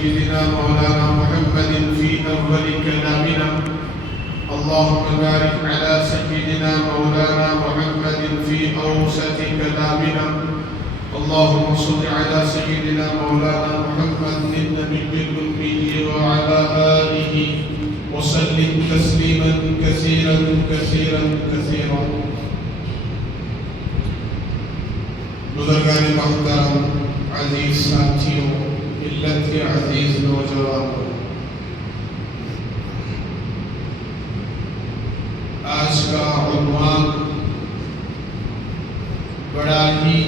سيدنا مولانا محمد في أول كلامنا. اللهم بارك على سيدنا مولانا محمد في أوسط كلامنا. اللهم صل على سيدنا مولانا محمد النبي الأمي وعلى آله وسلم تسليما كثيرا كثيرا كثيرا. بزرگان محترم، عزیز ساتھیوں، ملت کے عزیز نوجوانوں، آج کا عنوان بڑا ہی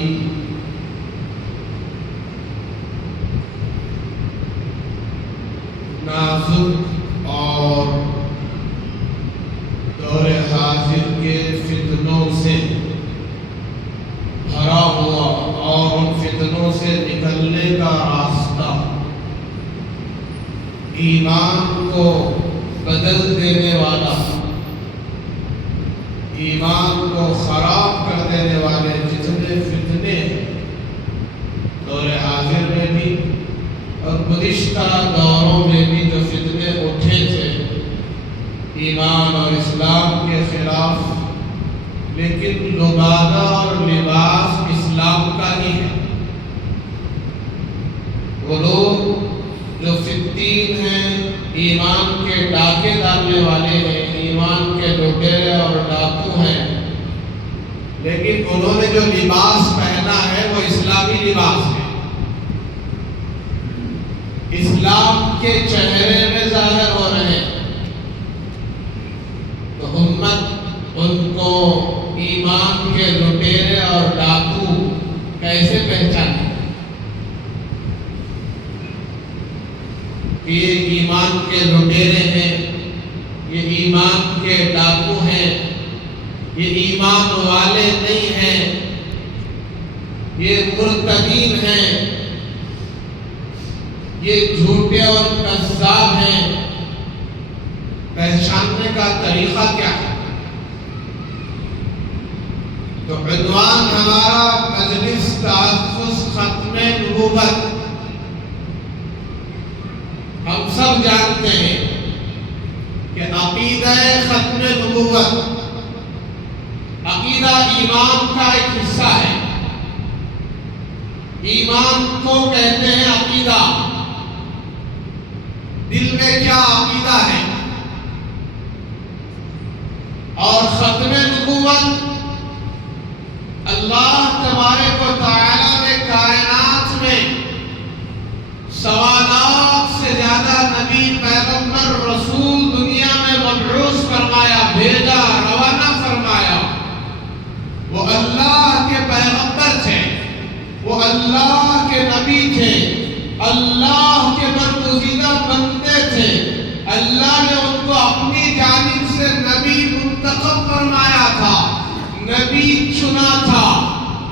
نازک اور دور حاضر کے فتنوں سے بھرا ہوا اور ان فتنوں سے نکلنے کا راستہ، ایمان کو بدل دینے والا، ایمان کو خراب کر دینے والے جتنے فتنے دور حاضر میں بھی اور گزشتہ دوروں میں بھی جو فتنے اٹھے تھے ایمان اور اسلام کے خلاف، لیکن لبادہ اور لباس اسلام کا ہی ہے. وہ لوگ جو فتین ہیں، ایمان کے ڈاکے ڈالنے والے ہیں، ایمان کے لٹیرے اور ڈاکو ہیں، لیکن انہوں نے جو لباس پہنا ہے وہ اسلامی لباس ہے، اسلام کے چہرے میں ظاہر ہو رہے ہیں. تو امت ان کو ایمان کے لٹیرے اور ڈاکو کیسے پہچانے کہ یہ ایمان کے لٹیرے ہیں، یہ ایمان کے ڈاکو ہیں، یہ ایمان والے نہیں ہیں، یہ مرتدین ہیں، یہ جھوٹے اور کذاب ہیں. پہچاننے کا طریقہ کیا ہے؟ تو عنوان ہمارا مجلس تحفظ ختم نبوت. ہم سب جانتے ہیں کہ عقیدہ ختم نبوت، عقیدہ ایمان کا ایک حصہ ہے. ایمان کو کہتے ہیں عقیدہ. دل میں کیا عقیدہ ہے؟ اور ختم نبوت، اللہ تبارک و تعالی نے کائنات میں 1.25 لاکھ سے زیادہ نبی، پیغمبر، رسول دنیا میں مبعوث فرمایا، بھیجا، روانہ فرمایا. وہ اللہ کے پیغمبر تھے، وہ اللہ کے نبی تھے، اللہ کے برگزیدہ بندے تھے. اللہ نے ان کو اپنی جانب سے نبی منتخب فرمایا تھا، نبی چنا تھا.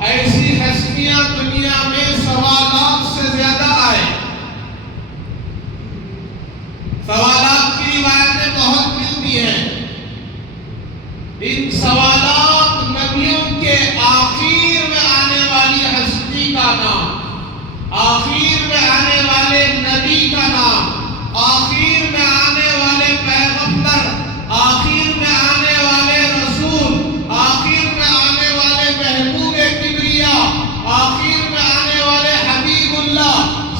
ایسی ہستیاں دنیا میں 1.25 لاکھ سے زیادہ آئے. 1.25 لاکھ کی روایتیں بہت ملتی ہیں. ان 1.25 لاکھ نبیوں کے آخر میں آنے والی ہستی کا نام، آخر میں آنے والے نبی کا نام، آخر میں آنے والے پیغمبر، آخر میں آنے والے رسول، آخر میں آنے والے محبوب کبریا، آخر میں آنے والے حبیب اللہ،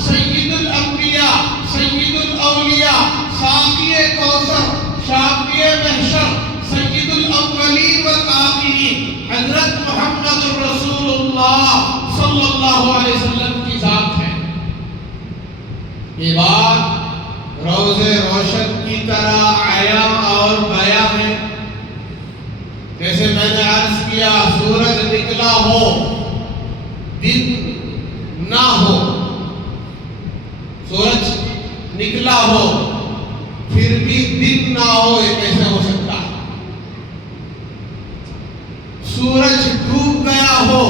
سید الانبیاء، سید الاولیاء، ساقی کوثر، شافی محشر، سید الاولین والآخرین، حضرت محمد رسول اللہ صلی اللہ علیہ وسلم کی ذات ہے. یہ بات روز روشن کی طرح عیا اور بیا ہے. جیسے میں نے عرض کیا، سورج نکلا ہو، دن نہ ہو. سورج نکلا ہو پھر بھی دن نہ ہو، یہ کیسے ہو سکتا ہے؟ سورج ڈوب گیا ہو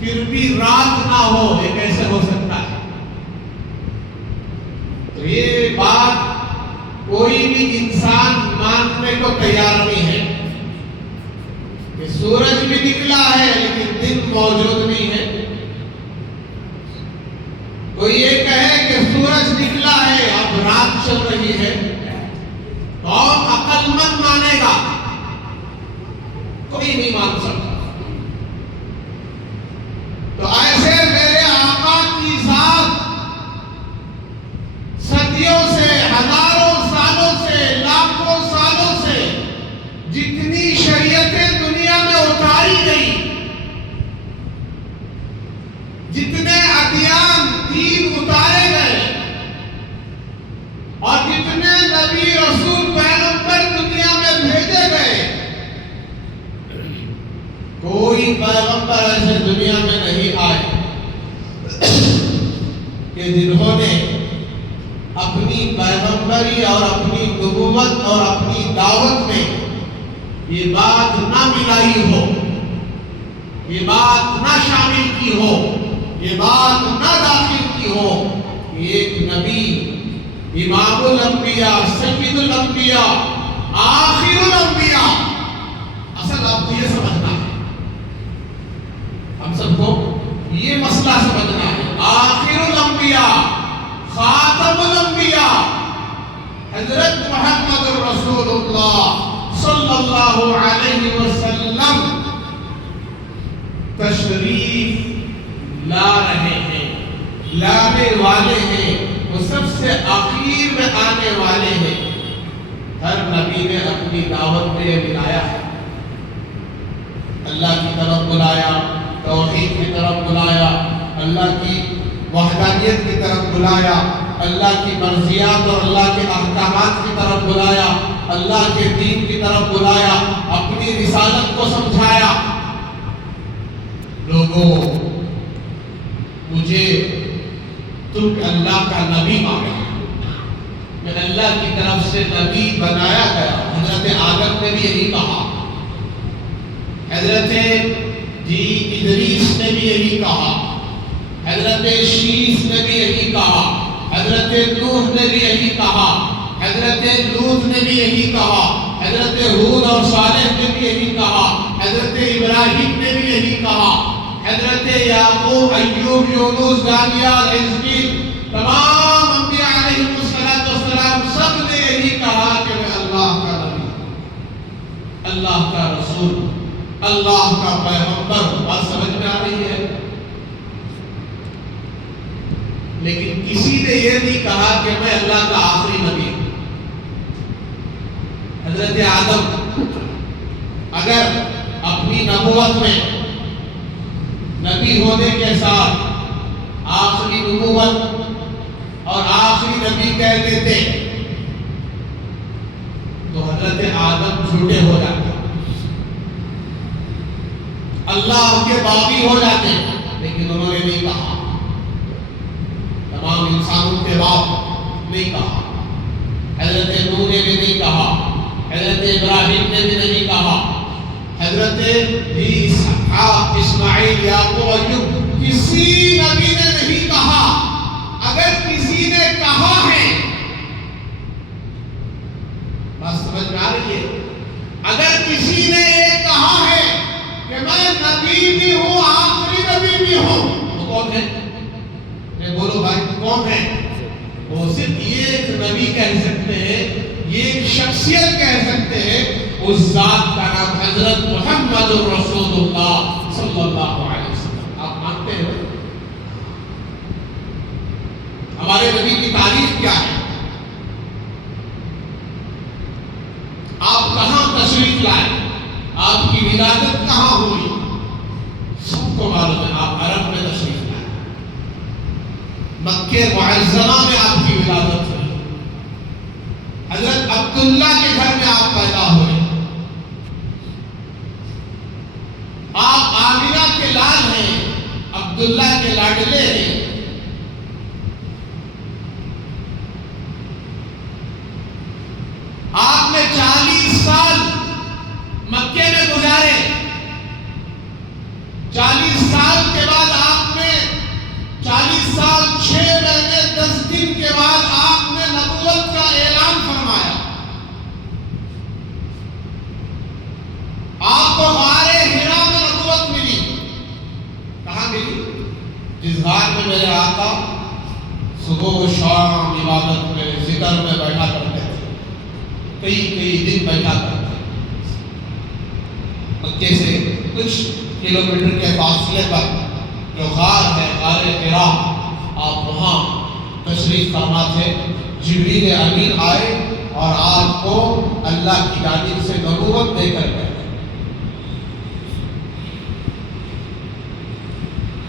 پھر بھی رات نہ ہو، یہ کیسے ہو سکتا ہے؟ تو یہ بات کوئی بھی انسان ماننے کو تیار نہیں ہے کہ سورج بھی نکلا ہے لیکن دن موجود نہیں ہے. کوئی یہ کہے کہ سورج اپنی پیغمبری اور اپنی نبوت اور اپنی دعوت میں یہ بات نہ ملائی ہو، یہ بات نہ شامل کی ہو، یہ بات نہ داخل کی ہو کہ ایک نبی امام الانبیاء، سید الانبیاء، آخر الانبیاء، اصل آپ کو یہ سمجھنا ہے، ہم سب کو یہ مسئلہ سمجھنا ہے، آخر الانبیاء، خاتم الانبیاء حضرت محمد رسول اللہ صلی اللہ علیہ وسلم تشریف لا رہے ہیں، لانے والے ہیں، وہ سب سے آخر میں آنے والے ہیں۔ ہر نبی نے اپنی دعوت میں یہ ملایا ہے، اللہ کی طرف بلایا، توحید کی طرف بلایا، اللہ کی وحدانیت کی طرف بلایا، اللہ کی مرضیات اور اللہ کے احکامات کی طرف بلایا، اللہ کے دین کی طرف بلایا، اپنی رسالت کو سمجھایا۔ لوگوں، مجھے تم اللہ کا نبی مانا، میں اللہ کی طرف سے نبی بنایا گیا۔ حضرت آدم نے بھی یہی کہا، حضرت ادریس نے بھی یہی کہا، حضرت شیس نے بھی یہی کہا، حضرت نوح نے بھی یہی کہا، حضرت لوط نے بھی یہی کہا، حضرت ہود اور صالح نے بھی یہی کہا، حضرت ابراہیم نے بھی یہی کہا، حضرت یعقوب، ایوب، یونس، دانیال، حزقیل، تمام انبیاء علیہ السلام سب نے یہی کہا کہ میں اللہ کا نبی، اللہ کا رسول، اللہ کا پیغمبر۔ بات سمجھ میں آ رہی ہے؟ لیکن کسی نے یہ نہیں کہا کہ میں اللہ کا آخری نبی ہوں۔ حضرت آدم اگر اپنی نبوت میں نبی ہونے کے ساتھ آخری نبوت اور آخری نبی کہہ دیتے تو حضرت آدم جھوٹے ہو جاتے، اللہ کے باغی ہو جاتے، لیکن انہوں نے نہیں کہا، تمام انسانوں کے باپ نہیں کہا، حضرت نوح نے بھی نہیں کہا، حضرت ابراہیم نے بھی نہیں کہا، حضرت اسحاق، اسماعیل، یعقوب، ایوب، کسی نبی نے نہیں کہا۔ اگر کسی نے کہا ہے، بات سمجھ میں آ رہی ہے؟ اگر کسی نے یہ کہا ہے کہ میں نبی بھی ہوں، آخری نبی بھی ہوں، وہ کون ہے؟ بولو بھائی کون ہے؟ وہ صرف یہ ایک نبی کہہ سکتے ہیں، یہ ایک شخصیت کہہ سکتے ہیں، اس ذات کا نام حضرت محمد رسول اللہ صلی اللہ علیہ وسلم۔ آپ مانتے ہیں ہمارے نبی کی تعریف کیا ہے؟ آپ کہاں تشریف لائے؟ آپ کی ولادت کہاں ہوئی؟ سب کو معلوم ہے، آپ عرب میں تشریف لائے، مکہ معظمہ میں آپ کی ولادت ہوئی، حضرت عبداللہ کے گھر میں آپ پیدا ہوئے، آپ آمینہ کے لال ہیں، عبداللہ کے لاڈلے ہیں۔ آپ نے 40 سال مکے میں گزارے، 40 سال کے بعد آپ نے 40 سال 6 مہینے 10 دن کے بعد آپ نے نبوت کا اعلان فرمایا۔ آپ کو غار حرا میں نبوت ملی۔ کہاں ملی؟ جس غار میں میرے آقا صبح و شام عبادت میں، ذکر میں بیٹھا کرتے تھے، کئی دن بیٹھا کرتے تھے۔ مکے سے کچھ کلومیٹر کے فاصلے پر جو غار ہے، غار حرا، آپ وہاں تشریف فرما تھے۔ جبریل امین آئے اور آپ کو اللہ کی جانب سے نبوت دے کر گئے۔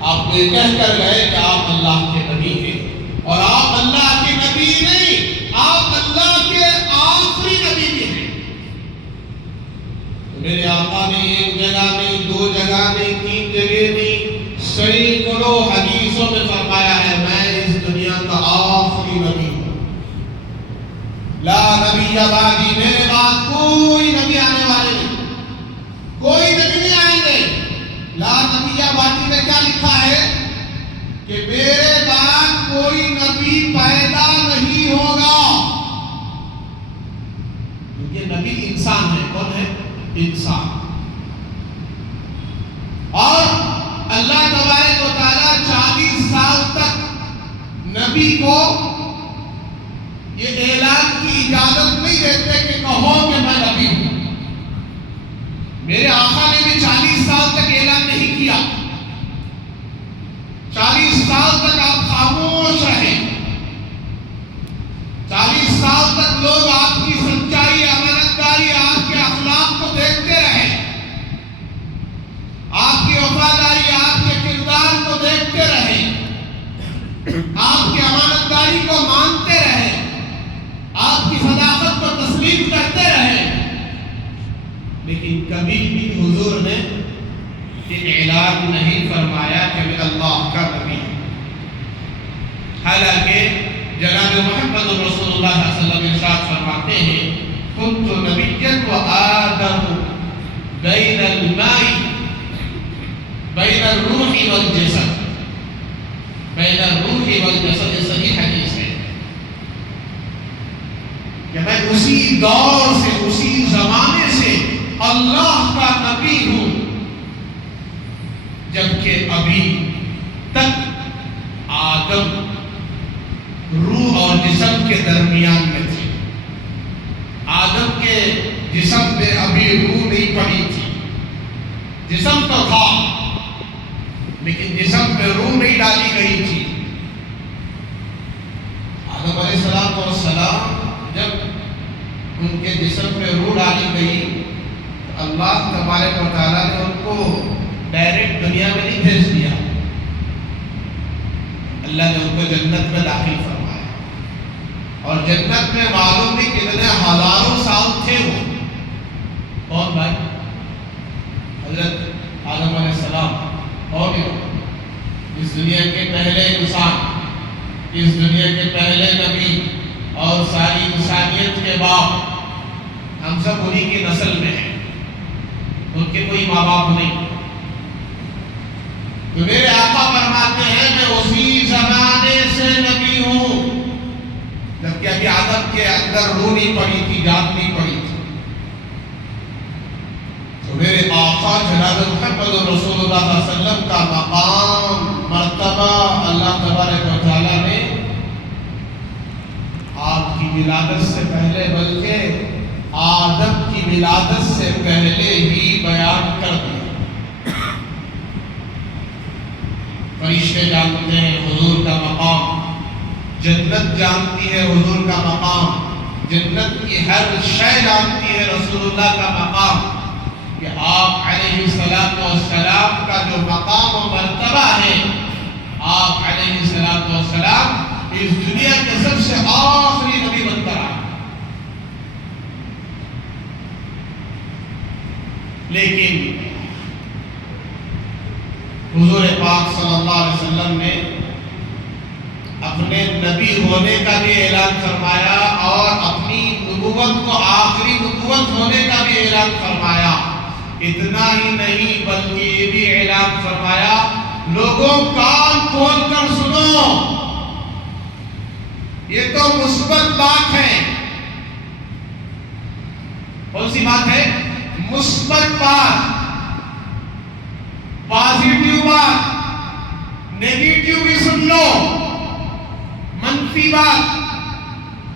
آپ کو یہ کہہ کر گئے کہ آپ اللہ کے نبی ہیں، اور آپ اللہ کے نبی نہیں، آپ اللہ کے آخری نبی بھی ہیں۔ میرے آقا نے ایک جگہ نہیں، 2 جگہ نہیں، 3 جگہ نہیں، سینکڑوں حدیثوں میں فرمایا ہے میں اس دنیا کا آخری نبی ہوں۔ لا نبی بعدی، میرے بعد کوئی نبی آنے والے نہیں، کوئی نبی نہیں آئیں گے۔ لا نبی بعدی میں کیا لکھا ہے کہ میرے بعد کوئی نبی پیدا نہیں ہوگا، کیونکہ نبی انسان ہے۔ کون ہے؟ انسان۔ اور اللہ تبارک و تعالیٰ 40 سال تک نبی کو یہ اعلان کی اجازت نہیں دیتے کہ کہو کہ میں نبی ہوں۔ میرے آقا نے بھی 40 سال تک اعلان نہیں کیا، 40 سال تک آپ خاموش رہے، 40 سال تک لوگ آپ کی سچائی، امانتداری، آپ کے اخلاق کو دیکھتے رہے، آپ کی وفاداری، آپ کے کردار کو دیکھتے رہے، آپ کی امانتداری کو مانتے رہے، آپ کی صداقت کو تسلیم کرتے رہے، لیکن کبھی بھی حضور نے یہ اعلان نہیں فرمایا کہ میں اللہ کا نبی ہوں۔ حالانکہ جناب محمد رسول اللہ صلی اللہ علیہ وسلم ارشاد فرماتے ہیں کنت نبیا وآدم بین الماء بین الروح والجسد، بین الروح والجسد، یہ صحیح حدیث ہے کہ میں اسی دور سے، اسی زمانے سے اللہ کا نبی ہوں جبکہ ابھی تک آدم روح اور جسم کے درمیان میں تھے۔ آدم کے جسم میں ابھی روح نہیں پڑی تھی، جسم تو تھا لیکن جسم میں روح نہیں ڈالی گئی تھی۔ آدم علیہ السلام جب ان کے جسم میں روح ڈالی گئی تو اللہ تبارک و تعالیٰ نے ان کو ڈائریکٹ دنیا میں نہیں بھیج دیا، اللہ نے ان کو جنت میں داخل فرمایا، اور جنت میں معلوم نہیں کتنے ہزاروں سال تھے وہ۔ کون بھائی؟ حضرت آدم علیہ السلام، اور اس دنیا کے پہلے انسان، اس دنیا کے پہلے نبی، اور ساری انسانیت کے باپ، ہم سب انہی کی نسل میں ہیں، ان کے کوئی ماں باپ نہیں۔ تو میرے آقا فرماتے ہیں میں اسی زمانے سے نبی ہوں جبکہ ابھی آدم کے اندر روح نہیں پڑی تھی، جان نہیں پڑی تھی۔ تو میرے آقا جناب محمد رسول اللہ صلی اللہ علیہ وسلم کا مقام، مرتبہ اللہ تبارک و تعالیٰ نے آپ کی ولادت سے پہلے، بلکہ آدم کی ولادت سے پہلے ہی بیان کر دیا۔ فرشتے جانتے ہیں حضور کا مقام، جنت جانتی ہے حضور کا مقام، جنت کی ہر شے جانتی ہے رسول اللہ کا مقام، کہ آپ علیہ السلام کا جو مقام و مرتبہ ہے، آپ علیہ السلام اس دنیا کے سب سے آخری نبی بن کر آئے۔ لیکن حضور پاک صلی اللہ علیہ وسلم نے اپنے نبی ہونے کا بھی اعلان فرمایا اور اپنی نبوت کو آخری نبوت ہونے کا بھی اعلان فرمایا۔ اتنا ہی نہیں بلکہ یہ بھی اعلان فرمایا، لوگوں کان کھول کر سنو، یہ تو مثبت بات ہے۔ کون سی بات ہے؟ مثبت بات، پازیٹیو بات، نیگیٹیو بھی سن لو، منفی بات۔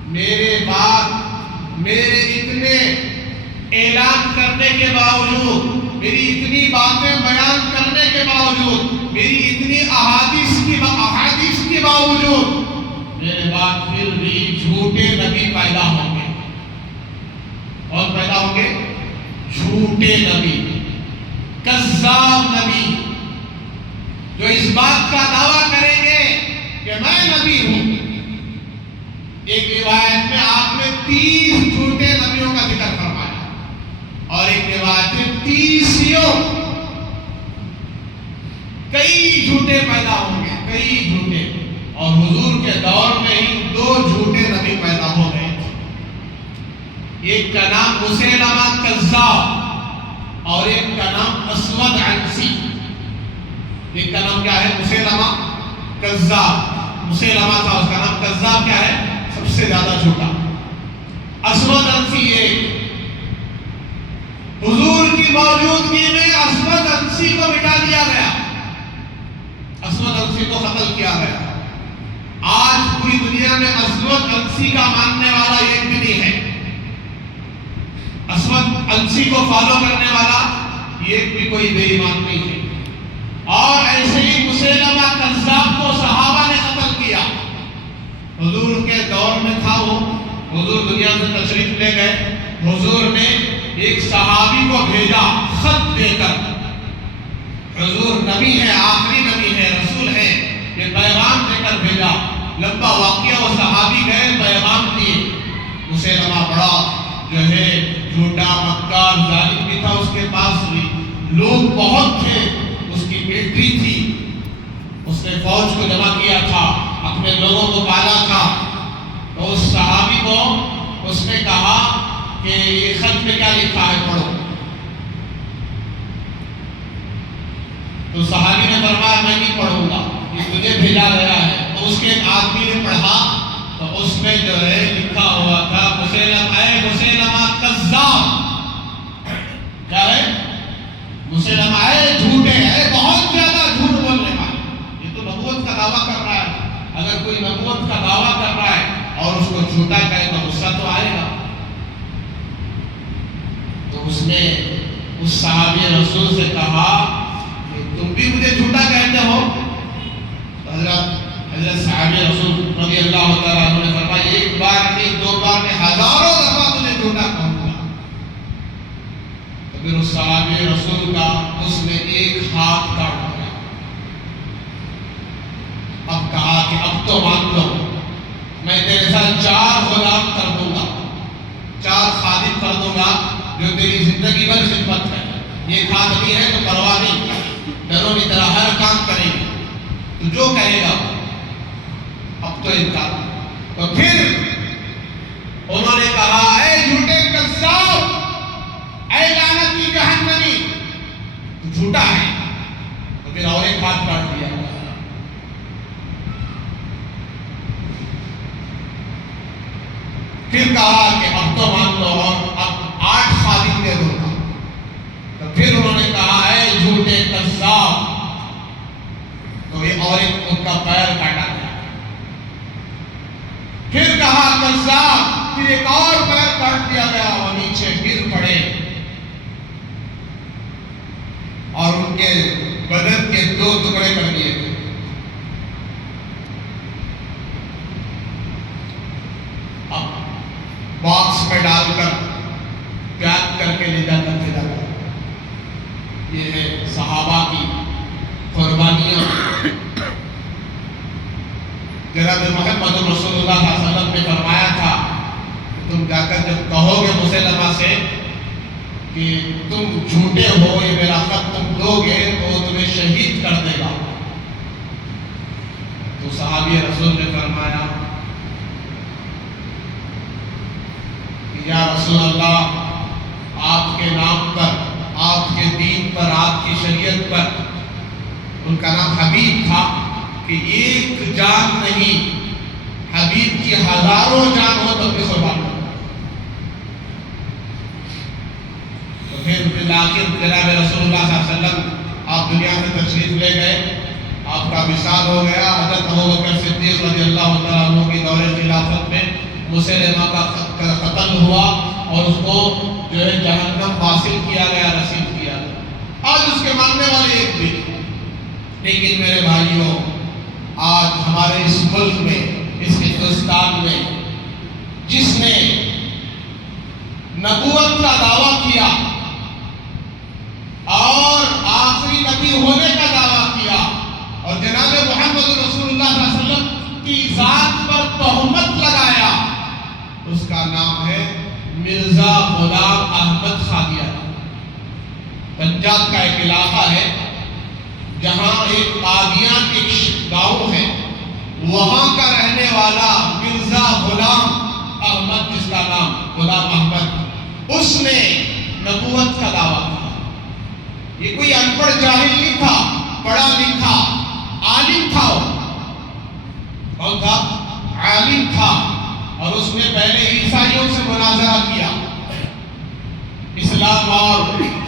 میرے بعد، میرے اتنے اعلان کرنے کے باوجود، میری اتنی باتیں بیان کرنے کے باوجود، میری اتنی احادیث کی باوجود، میرے بعد پھر بھی جھوٹے نبی پیدا ہوں گے۔ اور پیدا ہوں گے جھوٹے نبی، کذاب نبی، جو اس بات کا دعویٰ کریں گے کہ میں نبی ہوں۔ ایک روایت میں آپ نے 30 جھوٹے نبیوں کا ذکر فرمایا، اور ایک روایت میں 30 کئی جھوٹے پیدا ہوں گے، کئی جھوٹے۔ اور حضور کے دور میں ہی 2 جھوٹے نبی پیدا ہو گئے تھے۔ ایک کا نام مسیلمہ کذاب اور ایک کا نام اسود عنسی۔ ایک کا نام کیا ہے؟ مسیلمہ کذاب، مسیلمہ تھا اس کا نام، کذاب کیا ہے؟ سب سے زیادہ جھوٹا۔ اسود عنسی ایک، حضور کی موجودگی میں اسود عنسی کو مٹا دیا گیا، اسود عنسی کو قتل کیا گیا۔ آج پوری دنیا میں اسود عنسی کا ماننے والا ایک بھی نہیں ہے، اسود عنسی کو فالو کرنے والا ایک بھی کوئی بے ایمان نہیں ہے۔ اور ایسے ہی مسیلمہ کذاب کو صحابہ نے قتل کیا، حضور کے دور میں تھا وہ، حضور دنیا سے تشریف لے گئے، حضور نے ایک صحابی کو بھیجا خط دے کر، حضور نبی ہے، آخری نبی ہے، رسول ہے، یہ پیغام دے کر بھیجا۔ لمبا واقعہ، وہ صحابی گئے، پیغام دیے۔ مسیلمہ بڑا جو ہے جھوٹا مکار ظالم بھی تھا، اس کے پاس لوگ بہت تھے، اس کی ملٹری تھی، اس نے فوج کو جمع کیا تھا، اپنے لوگوں کو پالا تھا۔ تو اس صحابی کو اس نے کہا کہ یہ خط میں کیا لکھا ہے، پڑھو۔ تو صحابی نے فرمایا میں نہیں پڑھوں گا، یہ تجھے بھیجا گیا ہے۔ تو اس کے ایک آدمی نے پڑھا، تو اس میں جو ہے لکھا ہوا تھا مسیلمہ کذاب، کیا ہے؟ مسیلمہ جھوٹے ہے، بہت زیادہ جھوٹ بولنے والے۔ یہ تو نبوت کا دعویٰ کر رہا ہے، اگر کوئی نبوت کا دعویٰ کر رہا ہے اور اس کو جھوٹا کہے تو غصہ تو آئے گا۔ تو اس نے اس صحابی رسول سے کہا کہ تم بھی مجھے جھوٹا کہتے ہو؟ حضرت صحابی رسول رضی اللہ تعالیٰ عنہ نے فرمایا ایک بار نہیں، دو بار نہیں، ہزاروں دفعہ تجھے جھوٹا کہوں گا۔ تو پھر اس صحابی رسول کا اس نے ایک ہاتھ کاٹ دیا۔ اب کہا کہ اب تو مان لو، میں تیرے ساتھ 4 غلام کر دوں گا، 4 خادم کر دوں گا جو تیری زندگی بھر خدمت ہے۔ یہ خادمی ہے تو پرواہ نہیں، ڈرو نہیں، تیرا ہر کام کرے گی، تو جو کہے گا۔ اب تو انکار۔ تو پھر انہوں نے کہا اے جھوٹے کذاب، اے لعنتی جہنمی، تو جھوٹا ہے۔ تو پھر اور ایک ہاتھ کاٹ دیا۔ پھر کہا کہ اب تو مان لو اور اب 8 خادم دے دوں گا۔ تو پھر انہوں نے کہا اے جھوٹے کذاب، تو یہ اور ایک ان کا پیر کاٹا گیا۔ پھر کہا کذاب، پھر ایک اور پیر کاٹ دیا گیا، وہ نیچے گر پڑے اور ان کے بدن کے 2 ٹکڑے کر دیے گئے۔ اب باکس میں ڈال کر پیک کر کے لے جا کر بھیجا گیا۔ یہ ہے صحابہ کی قربانیاں۔ جناب محمد رسول اللہ صلی اللہ علیہ وسلم نے فرمایا تھا کہ تم جا کر جب کہو گے مسیلمہ سے کہ تم جھوٹے ہو، یہ میرا خط تم دو گے تو وہ تمہیں شہید کر دے گا۔ تو صحابی رسول نے فرمایا کہ یا رسول اللہ، آپ کے نام پر، آپ کے دین پر، آپ کی شریعت پر، ان کا نام حبیب تھا، کہ ایک جان نہیں، حبیب کی ہزاروں جان ہو تب بھی قربان کرو۔ تو پھر بالآخر جناب رسول اللہ صلی اللہ علیہ وسلم آپ دنیا میں تشریف لے گئے، آپ کا وصال ہو گیا۔ حضرت ابوبکر صدیق رضی اللہ تعالیٰ عنہ کی دور خلافت میں مسیلمہ کا قتل ہوا اور اس کو جو ہے جہنم واصل کیا گیا، رسید کیا گیا۔ آج اس کے ماننے والے ایک بھی، لیکن میرے بھائیوں، آج ہمارے اس ملک میں، اس ہندوستان میں، جس نے نبوت کا دعویٰ کیا اور آخری نبی ہونے کا دعویٰ کیا اور جناب محمد رسول اللہ صلی اللہ علیہ وسلم کی ذات پر تہمت لگایا، اس کا نام ہے مرزا غلام احمد قادیانی۔ پنجاب کا ایک علاقہ ہے جہاں ایک قادیان ایک گاؤں ہے، وہاں کا رہنے والا مرزا غلام احمد، جس کا نام غلام احمد نے نبوت کا دعویٰ کیا۔ یہ کوئی ان پڑھ جاہل نہیں تھا، پڑھا لکھا عالم تھا۔ کون تھا؟ عالم تھا۔ اور اس نے پہلے عیسائیوں سے مناظرہ کیا، اسلام اور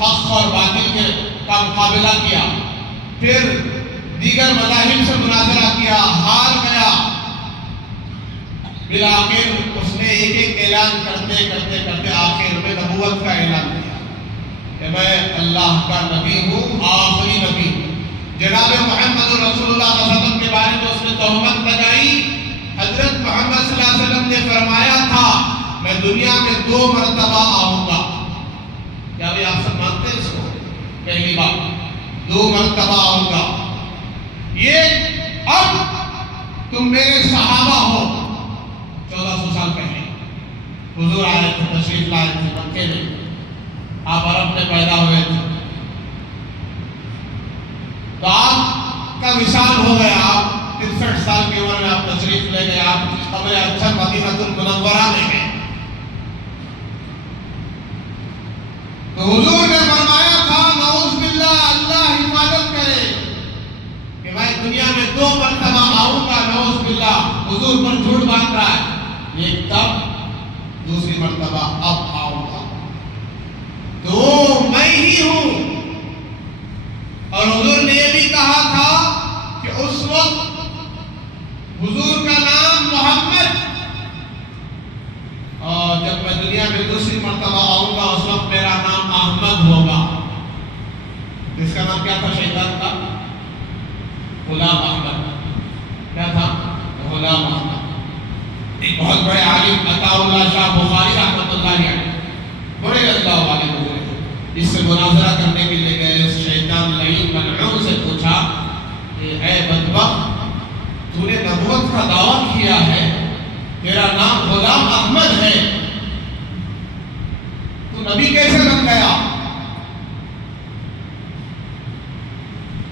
حق اور باطل کا مقابلہ کیا، پھر دیگر مذاہب سے مناظرہ کیا، ہار گیا۔ بالآخر اس نے ایک ایک اعلان کرتے کرتے کرتے آخر میں نبوت کا اعلان کیا کہ میں اللہ کا نبی ہوں، آخری نبی ہوں۔ جناب محمد رسول اللہ صلی اللہ علیہ وسلم کے بارے میں اس نے تہمت لگائی۔ حضرت محمد صلی اللہ علیہ وسلم نے فرمایا تھا میں دنیا میں 2 مرتبہ آؤں گا۔ کیا بھی آپ سب مانتے ہیں اس کو؟ پہلی بات 2 مرتبہ آؤں گا۔ یہ اب تم میرے صحابہ ہو۔ 1400 سال پہلے حضور آئے تھے، تشریف لائے تھے مکے میں، آپ عرب میں پیدا ہوئے تھے، تو آپ کا وصال ہو گیا۔ آپ 63 سال کی عمر میں آپ تشریف لے گئے، آپ کی قبر اطہر مدینہ المنورہ میں ہے۔ تو حضور نے فرمایا تھا نعوذ باللہ، اللہ حفاظت کرے کہ میں دنیا میں 2 مرتبہ آؤں گا، نعوذ باللہ حضور پر جھوٹ باندھ رہا ہے۔ ایک تب، دوسری مرتبہ اب آؤں گا تو میں ہی ہوں۔ اور حضور نے یہ بھی کہا تھا کہ اس وقت حضور کا نام محمد، اور جب میں دنیا میں دوسری مرتبہ آؤں گا اس وقت میرا نام احمد ہوگا۔ جس کا نام کیا تھا شیطان کا؟ غلام احمد۔ کیا تھا؟ غلام احمد۔ ایک بہت بڑے عالم عطا اللہ شاہ بخاری رحمۃ اللہ علیہ بڑے اللہ والے گزرے، اس سے مناظرہ کرنے کے لیے گئے۔ اس شیطان لعین ملعون سے پوچھا کہ اے بدبخت، تو نے نبوت کا دعویٰ کیا ہے، تیرا نام غلام احمد ہے، تو نبی کیسے بن گیا؟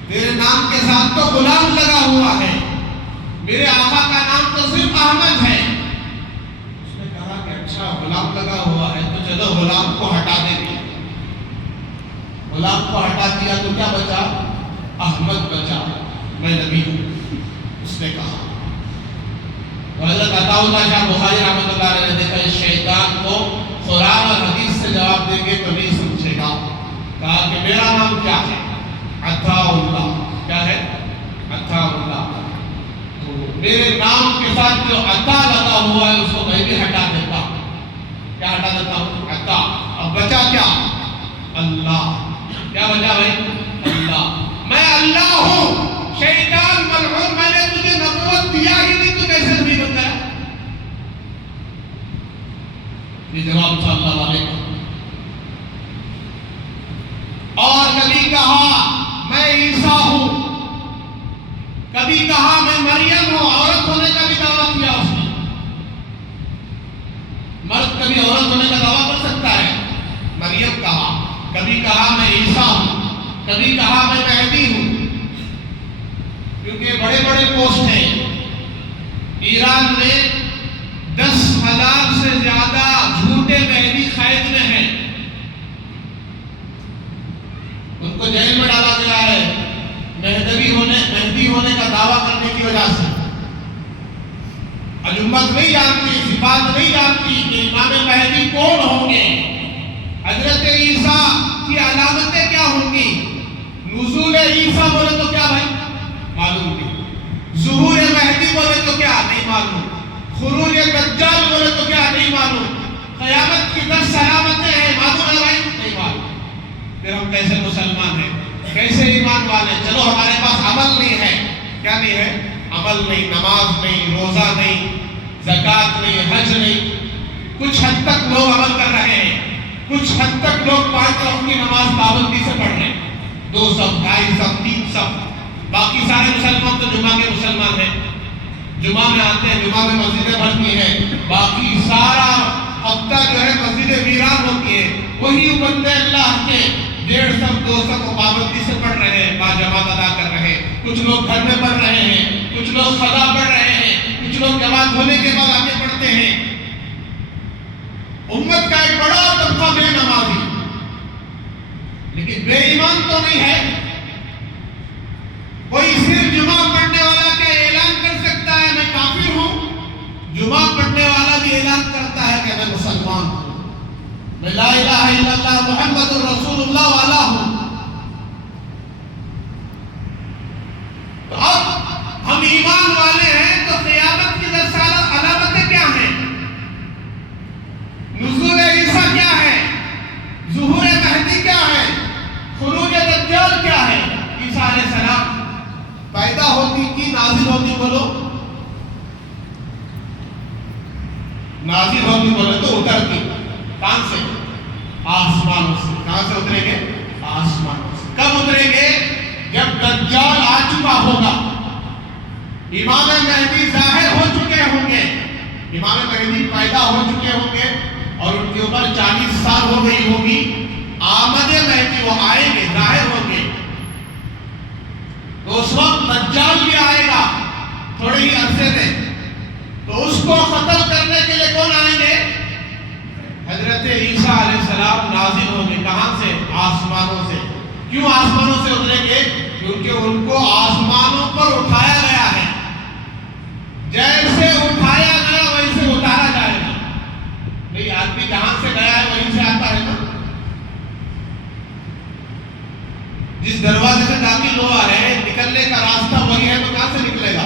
تیرے نام کے ساتھ تو غلام لگا ہوا ہے، میرے آقا کا نام تو صرف احمد ہے۔ اس نے کہا کہ اچھا غلام لگا ہوا ہے تو چلو غلام کو ہٹا دیں گے۔ غلام کو ہٹا دیا تو کیا بچا؟ احمد بچا، میں نبی ہوں، اس نے کہا۔ تو حضرت عطا اللہ شاہ بخاری رحمۃ اللہ علیہ نے دیکھا اس شیطان کو قرآن اور حدیث سے جواب دیں گے تو نہیں سمجھے گا، کہا کہ میرا نام کیا ہے؟ عطا اللہ۔ کیا ہے؟ عطا اللہ۔ تو میرے نام کے ساتھ جو عطا لگا ہوا ہے اس کو میں بھی ہٹا دیتا ہوں۔ کیا ہٹا دیتا ہوں؟ عطا۔ اب بچا کیا؟ اللہ۔ کیا بچا بھائی؟ اللہ۔ میں اللہ ہوں۔ شیطان ملعون، میں نے تجھے نبوت دیا ہی نہیں، تو کیسے نبی بن گیا؟ یہ جواب تھا اللہ والے کا۔ اور کبھی کہا میں عیسیٰ ہوں، کبھی کہا میں مریم ہوں۔ عورت ہونے کا بھی دعویٰ کیا اس نے۔ مرد کبھی عورت ہونے کا دعویٰ کر سکتا ہے؟ مریم کہا۔ کبھی کہا میں عیسیٰ ہوں، کبھی کہا میں مہدی ہوں، کیونکہ بڑے بڑے پوسٹ ہیں۔ ایران میں 10,000 سے زیادہ جھوٹے مہدی قید میں ہیں، ان کو جیل میں ڈالا گیا ہے مہدی ہونے کا دعویٰ کرنے کی وجہ سے۔ اور امت نہیں جانتی، صفات نہیں جانتی کہ امام مہدی کون ہوں گے، حضرت عیسیٰ کی علامتیں کیا ہوں گی۔ نزول عیسیٰ بولے تو کیا بھائی؟ معلوم نہیں۔ ظہور مہدی بولے تو کیا؟ نہیں معلوم۔ خروج دجال بولے تو کیا؟ نہیں معلوم۔ قیامت کی 10 علامتیں ہیں، معلوم ہے بھائی؟ نہیں معلوم۔ پھر ہم کیسے مسلمان ہیں، کیسے ایمان والے؟ چلو ہمارے پاس عمل نہیں ہے۔ کیا نہیں ہے؟ عمل نہیں، نماز نہیں، روزہ نہیں، زکوٰۃ نہیں، حج نہیں۔ کچھ حد تک لوگ عمل کر رہے ہیں، کچھ حد تک لوگ 5 وقت کی نماز پابندی سے پڑھ رہے ہیں، 2 صف، 2.5 صف، 3 صف۔ باقی سارے مسلمان تو جمعہ کے مسلمان ہیں، جمعہ میں آتے ہیں، جمعہ میں مسجدیں بھرتی ہیں، باقی سارا ہفتہ جو ہے مسجدیں ویران ہوتی ہیں۔ وہی بندے اللہ کے 1.5 صف 2 صف کو پابندی سے پڑھ رہے ہیں، باجماعت ادا کر رہے ہیں۔ کچھ لوگ گھر میں پڑھ رہے ہیں، کچھ لوگ قضا پڑھ رہے ہیں، کچھ لوگ جماعت ہونے کے بعد آگے پڑھتے ہیں۔ امت کا ایک بڑا طبقہ کا بے نمازی، لیکن بے ایمان تو نہیں ہے۔ کوئی صرف جمعہ پڑھنے والا کیا اعلان کر سکتا ہے میں کافر ہوں؟ جمعہ پڑھنے والا بھی اعلان کرتا ہے کہ میں مسلمان ہوں، میں لا الہ الا اللہ محمد الرسول اللہ والا ہوں۔ تو اب ہم ایمان والے ہیں تو قیامت کی علامتیں کیا ہیں؟ نزول عیسیٰ کیا ہے؟ ظہور مہدی کیا ہے؟ خروج دجال کیا ہے؟ عیسیٰ علیہ السلام پیدا ہوتی کی نازل ہوتی؟ بولو نازل ہوتی بولے تو اترتی کہاں سے؟ آسمانوں سے۔ کہاں سے اتریں گے؟ آسمانوں سے۔ کب اتریں گے؟ جب دجال آ چکا ہوگا، امام مہدی ظاہر ہو چکے ہوں گے، امام مہدی پیدا ہو چکے ہوں گے اور ان کی عمر 40 سال ہو گئی ہوگی، آمد مہدی وہ آئیں گے، ظاہر ہوں گے، تو اس وقت دجال بھی آئے گا تھوڑے ہی عرصے میں، تو اس کو قتل کرنے کے لیے کون آئیں گے؟ حضرت عیسیٰ علیہ السلام نازل ہوں گے۔ کہاں سے؟ آسمانوں سے۔ کیوں آسمانوں سے اتریں گے؟ کیونکہ ان کو آسمانوں پر اٹھایا گیا ہے، جیسے اٹھایا گیا ویسے اتارا جائے گا۔ بھئی آدمی جہاں سے گیا ہے وہیں سے آتا ہے نا، جس دروازے سے داخل ہوا ہے نکلنے کا راستہ وہی ہے، تو کہاں سے نکلے گا؟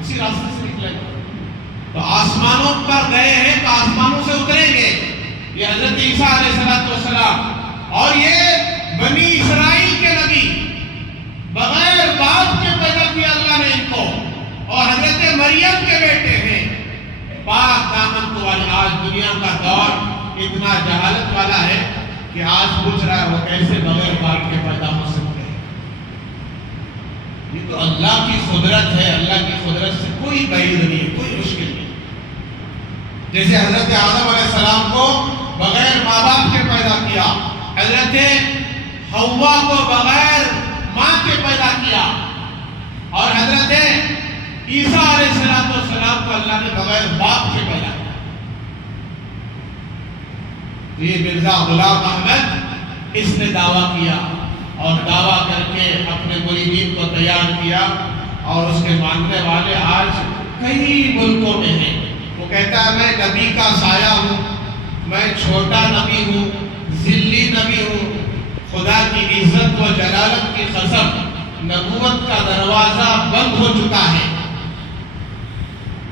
اسی راستے سے نکلے گا۔ تو آسمانوں پر گئے ہیں تو آسمانوں سے اتریں گے، یہ حضرت عیسیٰ علیہ السلام، اور یہ بنی اسرائیل کے نبی، بغیر باپ کے پیدا کیا اللہ نے ان کو، اور حضرت مریم کے بیٹے ہیں، پاک دامن کو والے۔ آج دنیا کا دور اتنا جہالت والا ہے کہ آج پوچھ رہا ہے وہ کیسے بغیر باپ کے پیدا ہو سکتے ہیں۔ یہ تو اللہ کی قدرت ہے، اللہ کی قدرت سے کوئی بعید نہیں ہے، کوئی مشکل نہیں۔ جیسے حضرت آدم علیہ السلام کو بغیر ماں باپ کے پیدا کیا، حضرت حوا کو بغیر ماں کے پیدا کیا، اور حضرت عیسیٰ علیہ السلام کو اللہ نے بغیر باپ کے پیدا کیا۔ یہ مرزا غلام احمد اس نے دعویٰ کیا، اور دعویٰ کر کے اپنے مریدین کو تیار کیا، اور اس کے ماننے والے آج کئی ملکوں میں ہیں۔ وہ کہتا ہے میں نبی کا سایہ ہوں، میں چھوٹا نبی ہوں، ذلی نبی ہوں، خدا کی عزت و جلالت کی قسم نبوت کا دروازہ بند ہو چکا ہے،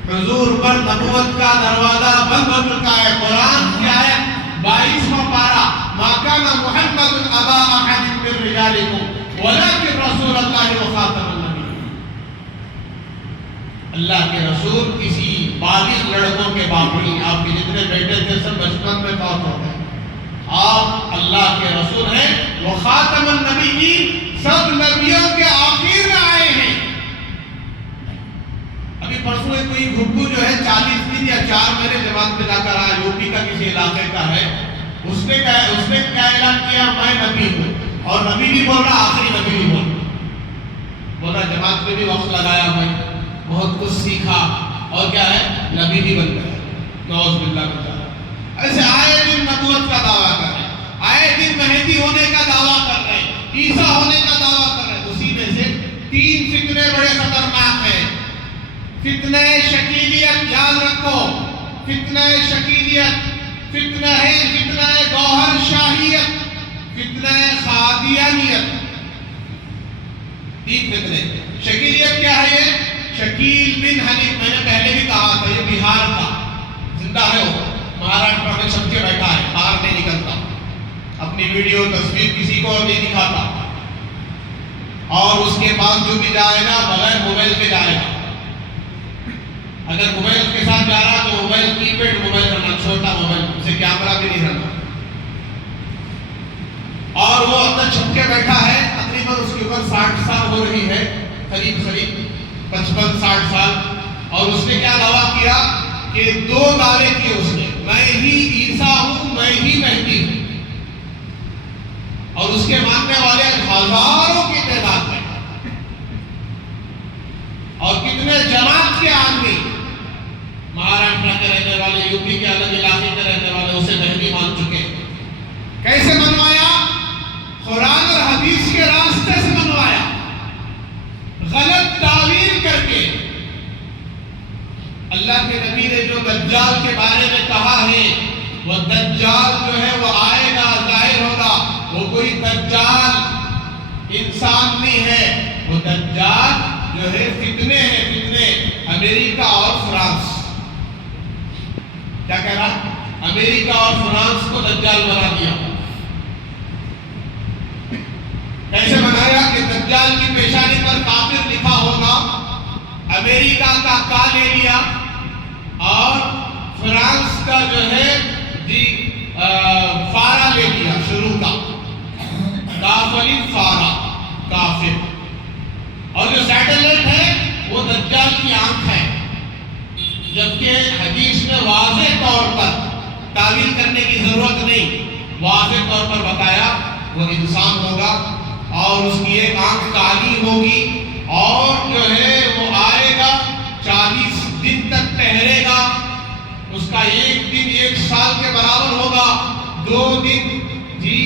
حضور پر نبوت کا دروازہ بند ہو چکا ہے۔ قرآن کی آیت 22واں پارہ، ما کان محمد ابا احد من رجالکم ولکن رسول اللہ و خاتم النبیین۔ اللہ کے رسول کسی بالغ لڑکوں کے باپ نہیں، آپ کے جتنے بیٹے تھے سب بچپن میں فوت ہو گئے، آپ اللہ کے رسول ہیں، وہ خاتم النبیین، سب نبیوں کے آخر میں آئے ہیں۔ ابھی پرسوں کوئی گھگو جو ہے 40 دن یا 4 مہینے جماعت میں جا کر آیا، یوپی کا کسی علاقے کا ہے، اس نے کیا اعلان کیا؟ میں نبی ہوں، اور نبی بھی بول رہا، آخری نبی بھی بول رہا، جماعت میں بھی وقت لگایا، میں بہت کچھ سیکھا، اور کیا ہے؟ نبی بھی بن گیا، نعوذ باللہ من ذالک۔ ایسے آئے دن نبوت کا دعویٰ کر رہے ہیں، آئے دن مہدی ہونے کا دعویٰ کر رہے ہیں، عیسیٰ ہونے کا دعویٰ کر رہے ہیں۔ اسی میں سے 3 فتنے بڑے خطرناک ہیں۔ فتنہ شکیلیت، یاد رکھو، فتنہ شکیلیت، فتنہ گوہر شاہیت، فتنہ قادیانیت، 3 فتنے۔ شکیلیت کیا ہے؟ یہ شکیل بن حنیف، میں نے پہلے بھی کہا تھا، یہ بہار کا، زندہ ہے وہ، مہاراشٹر میں چھپ کے بیٹھا ہے، باہر نہیں نکلتا، اپنی ویڈیو تصویر کسی کو نہیں دکھاتا، اور اس کے پاس جو بھی جائے گا بغیر موبائل کے جائے گا۔ اگر موبائل کے ساتھ جا رہا تو موبائل کی پیڈ موبائل رہنا، چھوٹا موبائل، اسے کیمرہ بھی نہیں رہنا، اور وہ اندر چھپ کے بیٹھا ہے۔ تقریباً اس کی عمر 60 سال ہو رہی ہے، قریب 55-60 سال، اور اس نے کیا دعویٰ کیا کہ 2 دعوے کیے اس نے، میں ہی عیسیٰ ہوں، میں ہی مہدی ہوں، اور اس کے ماننے والے ہزاروں کی تعداد میں، اور کتنے جماعت کے آدمی، مہاراشٹر کے رہنے والے، یوپی کے الگ علاقے کے رہنے والے اسے مہدی مان چکے، وہ دجال جو ہے وہ آئے گا، ظاہر ہوگا. وہ کوئی دجال انسان نہیں ہے، وہ دجال جو ہے فتنے ہیں، فتنے. امریکہ اور فرانس، کیا کہہ رہا؟ امریکہ اور فرانس کو دجال بنا دیا. کیسے بنایا کہ دجال کی پیشانی پر کافر لکھا ہوگا، امریکہ کا کا لے لیا اور فرانس کا جو ہے جی فارا لے لیا، شروع کا کافری فارا کافر. اور جو سیٹلائٹ ہے وہ دجال کی آنکھ ہے، جبکہ حدیث میں واضح طور پر تعویل کرنے کی ضرورت نہیں، واضح طور پر بتایا وہ انسان ہوگا اور اس کی ایک آنکھ کالی ہوگی اور جو ہے وہ آئے گا، 40 دن تک ٹھہرے گا. اس کا ایک دن 1 سال کے برابر ہوگا، 2 دن جی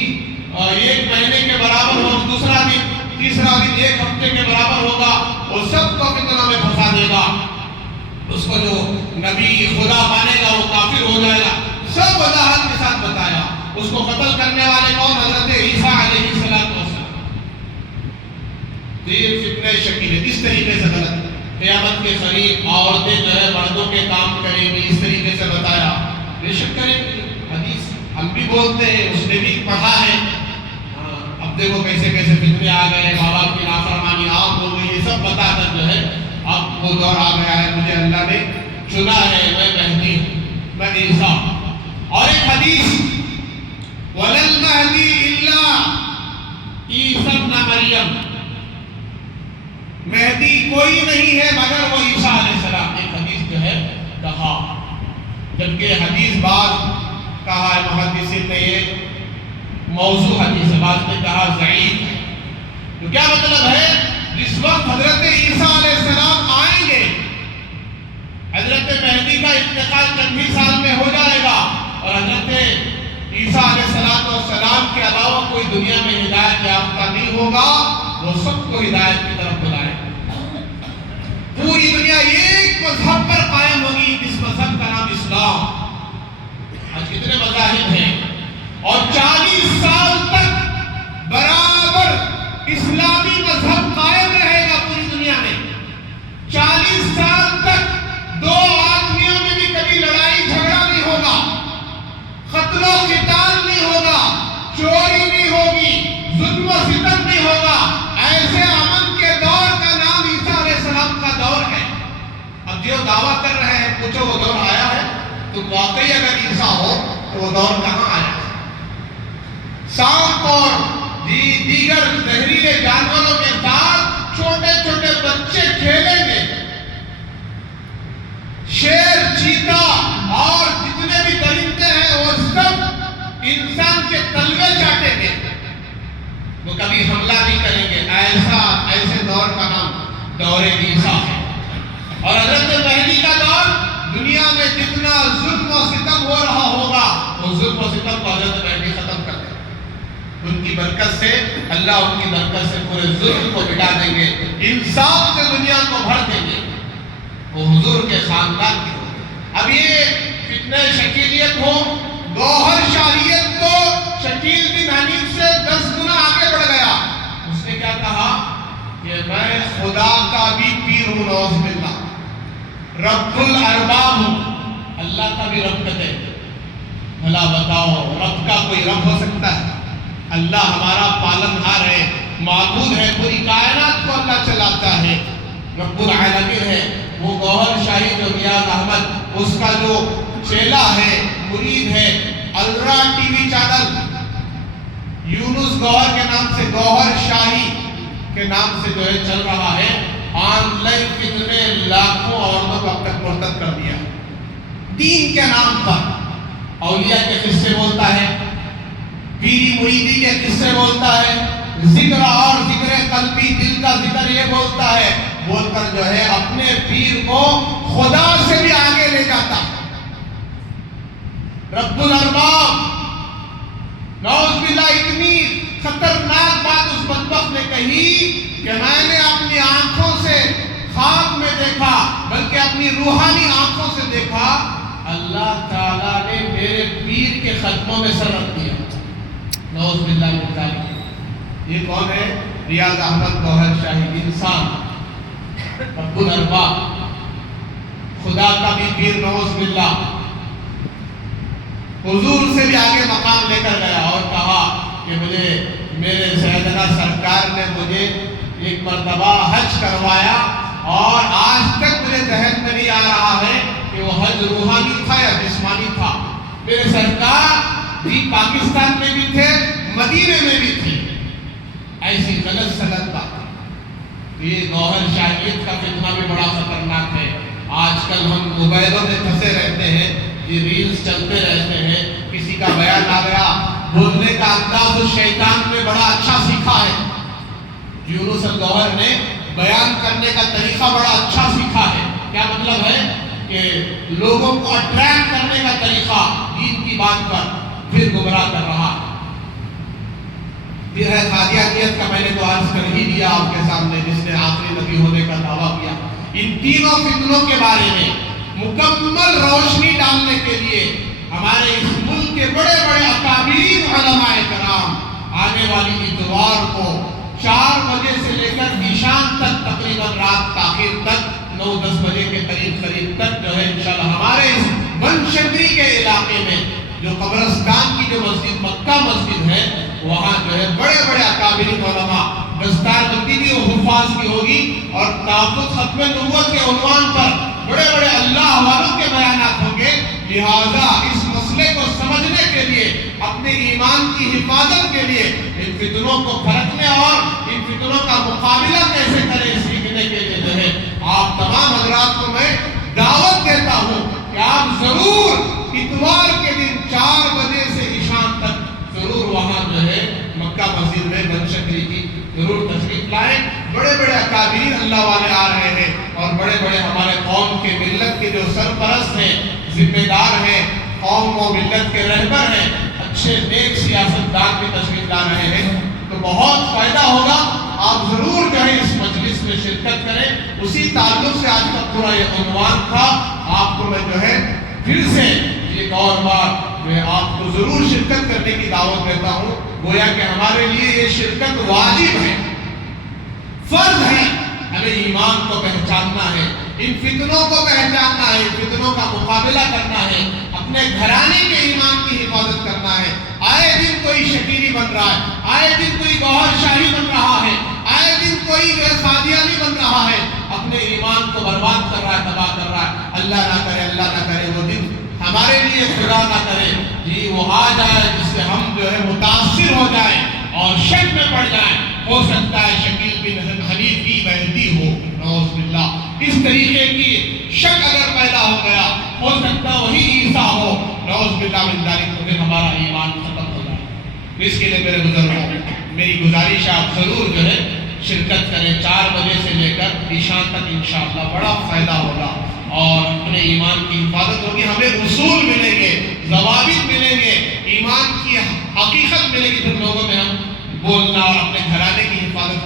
1 مہینے کے برابر ہوگا، دوسرا دن، تیسرا دن 1 ہفتے کے برابر ہوگا. وہ سب کو فتنہ میں پھنسا دے گا. اس کو جو نبی خدا مانے گا وہ کافر ہو جائے گا. سب وضاحت کے ساتھ بتایا. اس کو قتل کرنے والے کون؟ حضرت عیسیٰ علیہ السلام. یہ فتنہ شکیل ہے، اس طریقے سے غلط. قیامت کے قریب عورتیں جو ہے مردوں کے کام کریں گی، اس طریقے سے بتایا. بے شک کریں گی، حدیث ہم بھی بولتے ہیں، اس نے بھی پڑھا ہے. اب دیکھو کیسے کیسے فتنے آ گئے، ماں باپ کی نافرمانی عام ہو گئی، یہ سب بتا کر جو ہے اب وہ دور آ گیا ہے. مجھے اللہ نے چنا ہے، میں مہدی ہوں، میں عیسیٰ. اور ایک حدیث وَلَا الْمَهْدِي إِلَّا عِيسَى ابْنَ مَرْيَمَ، مہدی کوئی نہیں ہے مگر وہ عیسیٰ علیہ السلام. ایک حدیث جو ہے کہا، جبکہ حدیث بعض کہا ہے محدثین نے یہ موضوع حدیث ہے، بعض نے کہا ضعیف ہے. تو کیا مطلب ہے؟ جس وقت حضرت عیسیٰ علیہ السلام آئیں گے، حضرت مہدی کا انتقال چند ہی سال میں ہو جائے گا اور حضرت عیسیٰ علیہ السلام کے علاوہ کوئی دنیا میں ہدایت یافتہ نہیں ہوگا. وہ سب کو ہدایت کی طرف بلائے. پوری دنیا ایک مذہب پر قائم ہوگی، جس مذہب کا نام اسلام. آج کتنے مذاہب ہیں اور 40 سال تک برابر اسلامی مذہب قائم رہے گا پوری دنیا میں. 40 سال تک 2 آدمیوں میں بھی کبھی لڑائی جھگڑا نہیں ہوگا، قتل و قتال نہیں ہوگا، چوری نہیں ہوگی، ظلم و ستم نہیں ہوگا. ایسے امن کے دور کا نام عیسیٰ علیہ السلام کا دور ہے. اب جو دعویٰ کر رہے ہیں پوچھو وہ دور آیا ہے؟ تو واقعی اگر عیسیٰ ہو تو وہ دور کہاں آیا ہے؟ سانپ اور دیگر زہریلے جانوروں کے ساتھ چھوٹے چھوٹے بچے کھیلیں گے. شیر، چیتا اور جتنے بھی درندے ہیں وہ سب انسان کے تلوے چاٹیں گے، وہ کبھی حملہ نہیں کریں گے. ایسے دور کا نام دور عیسیٰ ہے. اور حضرت مہدی کا دور، دنیا میں جتنا ظلم و ستم ہو رہا ہوگا وہ ظلم و ستم کو حضرت مہدی ختم کر دیں گے. ان کی برکت سے، اللہ ان کی برکت سے پورے ظلم کو مٹا دیں گے، انصاف سے دنیا کو بھر دیں گے. وہ حضور کے خاندان کی ہوگی. اب یہ فتنہ شکیلیت ہو، گوہر شاہیت کو شکیل بن حنیف سے 10 گنا آگے بڑھ گیا. اس نے کیا کہا کہ میں خدا کا بھی پیر ہوں، نعوذ باللہ، رب الارباب ہوں، اللہ کا بھی رب کہتے ہیں. بھلا بتاؤ، رب کا کوئی رب ہو سکتا ہے؟ اللہ ہمارا پالنہار ہے، معبود ہے، پوری کائنات کو اللہ چلاتا ہے، رب العالمین ہے. وہ گوہر شاہی جو نیاز احمد، اس کا جو چیلا ہے، مرید ہے، الرا ٹی وی چینل، یونس گوہر کے نام سے، گوہر شاہی کے نام سے جو ہے چل رہا ہے. آن لائن کتنے لاکھوں عورتوں کو اب تک مرتد کر دیا. دین کے نام پر اولیاء کے قصے بولتا ہے، پیری مریدی کے قصے بولتا ہے، ذکر اور ذکر قلبی، دل کا ذکر یہ بولتا ہے، بول کر جو ہے اپنے پیر کو خدا سے بھی آگے لے جاتا. رب الارباب، نعوذ باللہ. اتنی خطرناک بات اس بدبخت نے کہی کہ میں نے اپنی آنکھوں سے خواب میں دیکھا، بلکہ اپنی روحانی آنکھوں سے دیکھا، اللہ تعالیٰ نے میرے پیر کے قدموں میں سر رکھ دیا. نعوذ باللہ من ذالک. یہ کون ہے؟ ریاض احمد گوہر شاہی، انسان رب الارباب، خدا کا بھی پیر. نعوذ باللہ. حضور سے بھی آگے مقام لے کر گیا اور کہا کہ مجھے میرے سیدنا سرکار نے مجھے ایک مرتبہ حج کروایا اور آج تک میرے ذہن میں نہیں آ رہا ہے کہ وہ حج روحانی تھا یا جسمانی تھا. میرے سرکار بھی پاکستان میں بھی تھے، مدینے میں بھی تھے. ایسی غلط سند بات. یہ گوہر شاہیت کا فتنہ بھی بڑا خطرناک ہے. آج کل ہم موبائلوں میں پھنسے رہتے ہیں، یہ ریلز چلتے رہتے ہیں. کسی کا بیان آ گیا، بولنے کا انداز اس شیطان نے بڑا اچھا سیکھا ہے. یونس الگوہر نے بیان کرنے کا طریقہ بڑا اچھا سیکھا ہے. کیا مطلب ہے کہ لوگوں کو اٹریکٹ کرنے کا طریقہ دین کی بات پر، پھر گمراہ کر رہا. پھر ہے قادیانیت کا، میں نے تو عرض کر ہی دیا آپ کے سامنے، جس نے آخری نبی ہونے کا دعویٰ کیا. ان تینوں فتنوں کے بارے میں مکمل روشنی ڈالنے کے لیے ہمارے اس ملک کے بڑے بڑے اکابرین علماء کرام آنے والی اتوار کو 4 بجے سے لے کر عشاء تک، تقریباً رات تاخیر تک 9-10 بجے کے قریب تک جو ہے انشاءاللہ ہمارے اس بنشگری کے علاقے میں جو قبرستان کی جو مسجد مکہ مسجد ہے، وہاں جو ہے بڑے بڑے اکابرین علماء، دستار بندی بھی حفاظ کی ہوگی اور تحفظ ختم نبوت کے عنوان پر بڑے بڑے اللہ والوں کے بیانات ہوں گے. لہذا اس مسئلے کو سمجھنے کے لیے، اپنے ایمان کی حفاظت کے لیے، ان فتنوں کو پھڑکنے اور ان فتنوں کا مقابلہ کیسے کریں سیکھنے کے لیے جو ہے آپ تمام حضرات کو میں دعوت دیتا ہوں کہ آپ ضرور اتوار کے دن 4 بجے سے عشاء تک ضرور وہاں جو ہے مکہ مسجد میں بنشگری کی ضرور تشریف لائیں. بڑے بڑے اکابرین اللہ والے آ رہے ہیں اور بڑے بڑے ہمارے قوم کے ملت کے جو سرپرست ہیں، ذمہ دار ہیں، قوم و ملت کے رہبر ہیں، اچھے نیک سیاستدان بھی تشریف لا رہے ہیں. تو بہت فائدہ ہوگا. آپ ضرور جو ہے اس مجلس میں شرکت کریں. اسی تعلق سے آج کا پورا یہ عنوان تھا. آپ کو میں جو ہے پھر سے ایک اور بار جو ہے آپ کو ضرور شرکت کرنے کی دعوت دیتا ہوں. گویا کہ ہمارے لیے یہ شرکت واجب ہے، فرض ہے. ہمیں ایمان کو پہچاننا ہے، ان فتنوں کو پہچاننا ہے، ان فتنوں کا مقابلہ کرنا ہے، اپنے گھرانے کے ایمان کی حفاظت کرنا ہے. آئے دن کوئی شکیری بن رہا ہے، آئے دن کوئی گوہر شاہی بن رہا ہے، آئے دن کوئی قادیانی بن رہا ہے، اپنے ایمان کو برباد کر رہا ہے، تباہ کر رہا ہے. اللہ نہ کرے وہ دن ہمارے لیے، خدا نہ کرے جی وہ آ جائے جس سے ہم جو ہے متاثر ہو جائیں اور شک میں پڑ جائیں. ہو سکتا ہے شکیل بن حنیف کی مہدی ہو، نعوذ باللہ. اس طریقے کی شک اگر پیدا ہو گیا، ہو سکتا ہے وہی عیسیٰ ہو، نعوذ باللہ من ذالک. تو پھر ہمارا ایمان ختم ہو جائے. اس کے لیے میرے بزرگوں میری گزارش ہے آپ ضرور جو ہے شرکت کریں. 4 بجے سے لے کر عشاء تک انشاءاللہ بڑا فائدہ ہوگا اور اپنے ایمان کی حفاظت ہوگی. ہمیں اصول ملیں گے، ضوابط ملیں گے، ایمان کی حقیقت ملے گی. پھر لوگوں میں ہم بولنا اور اپنے گھرانے کی حفاظت